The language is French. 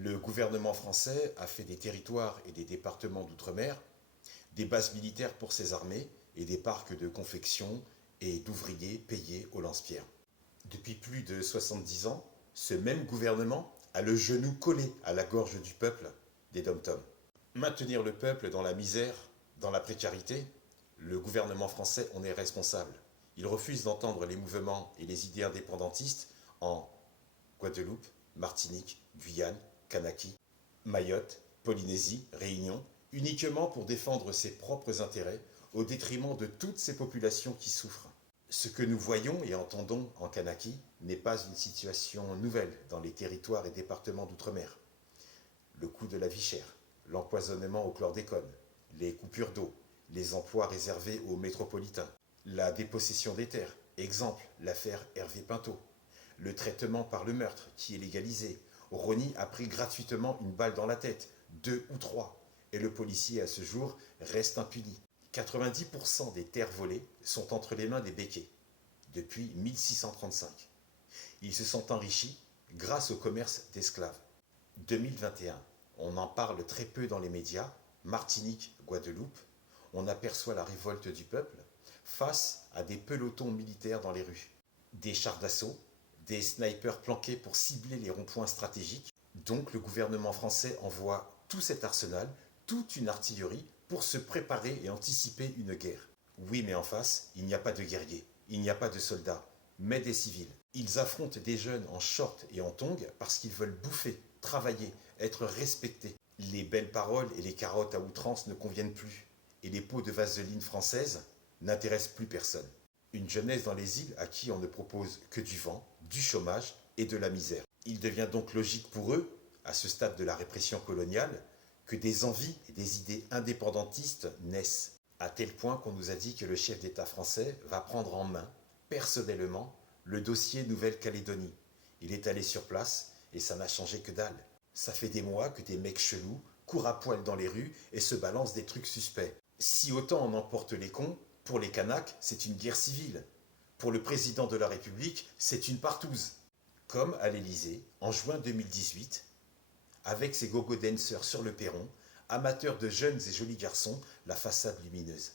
Le gouvernement français a fait des territoires et des départements d'outre-mer des bases militaires pour ses armées et des parcs de confection et d'ouvriers payés au lance-pierre. Depuis plus de 70 ans, ce même gouvernement a le genou collé à la gorge du peuple des dom-toms. Maintenir le peuple dans la misère, dans la précarité, le gouvernement français en est responsable. Il refuse d'entendre les mouvements et les idées indépendantistes en Guadeloupe, Martinique, Guyane, Kanaki, Mayotte, Polynésie, Réunion, uniquement pour défendre ses propres intérêts au détriment de toutes ces populations qui souffrent. Ce que nous voyons et entendons en Kanaki n'est pas une situation nouvelle dans les territoires et départements d'outre-mer. Le coût de la vie chère, l'empoisonnement au chlordécone, les coupures d'eau, les emplois réservés aux métropolitains, la dépossession des terres, exemple l'affaire Hervé Pinto, le traitement par le meurtre qui est légalisé. Rony a pris gratuitement une balle dans la tête, 2 ou 3, et le policier à ce jour reste impuni. 90% des terres volées sont entre les mains des béquets, depuis 1635. Ils se sont enrichis grâce au commerce d'esclaves. 2021, on en parle très peu dans les médias, Martinique, Guadeloupe, on aperçoit la révolte du peuple face à des pelotons militaires dans les rues. Des chars d'assaut, des snipers planqués pour cibler les ronds-points stratégiques. Donc le gouvernement français envoie tout cet arsenal, toute une artillerie, pour se préparer et anticiper une guerre. Oui, mais en face, il n'y a pas de guerriers, il n'y a pas de soldats, mais des civils. Ils affrontent des jeunes en short et en tongs parce qu'ils veulent bouffer, travailler, être respectés. Les belles paroles et les carottes à outrance ne conviennent plus, et les pots de vaseline française n'intéressent plus personne. Une jeunesse dans les îles à qui on ne propose que du vent, du chômage et de la misère. Il devient donc logique pour eux, à ce stade de la répression coloniale, que des envies et des idées indépendantistes naissent, à tel point qu'on nous a dit que le chef d'État français va prendre en main, personnellement, le dossier Nouvelle-Calédonie. Il est allé sur place et ça n'a changé que dalle. Ça fait des mois que des mecs chelous courent à poil dans les rues et se balancent des trucs suspects. Si autant on emporte les cons, pour les Kanaks, c'est une guerre civile. Pour le président de la République, c'est une partouze. Comme à l'Élysée, en juin 2018, avec ses gogo dancers sur le perron, amateurs de jeunes et jolis garçons, la façade lumineuse.